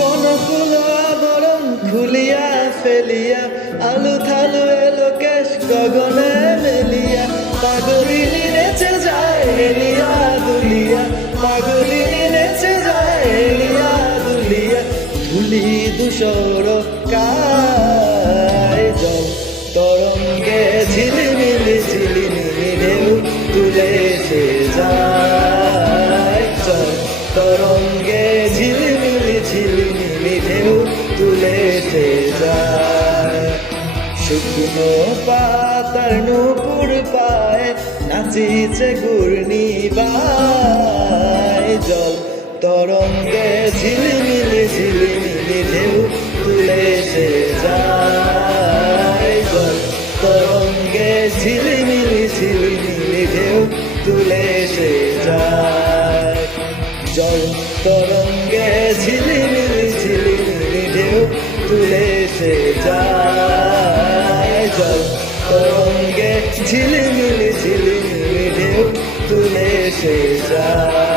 বন ফুল আবরণ খুলিয়া ফেলিয়া আলু থালু এলো কেশ গগনে মেলিয়া পাগলিনী নেচে যায় হেলিয়া দুলিয়া পাগলিনী নেচে যায় হেলিয়া দুলিয়া ধুলি ধূসর কায় জল তরঙ্গে ঝিলিমিলি ঝিলিমিলি ঢেউ তুলে সে যায় চল তরঙ্গে ঝিলিমিলি ঝিলিমিলি ঢেউ তুলে সে যায় শুকনো পাতার নূপুর পায় নাচিছে ঘূর্ণি বায় জল তরঙ্গে ঝিলিমিলি ঝিলিমিলি ঢেউ তুলে সে যায় জল তরঙ্গে ঝিলিমিলি ঝিলিমিলি ঢেউ তুলে সে যায় জল তরঙ্গে ঝিলিমিলি ঝিলিমিলি ঢেউ তুলে সে যায় জল তরঙ্গে ঝিলিমিলি ঝিলিমিলি ঢেউ তুলে সে যায়।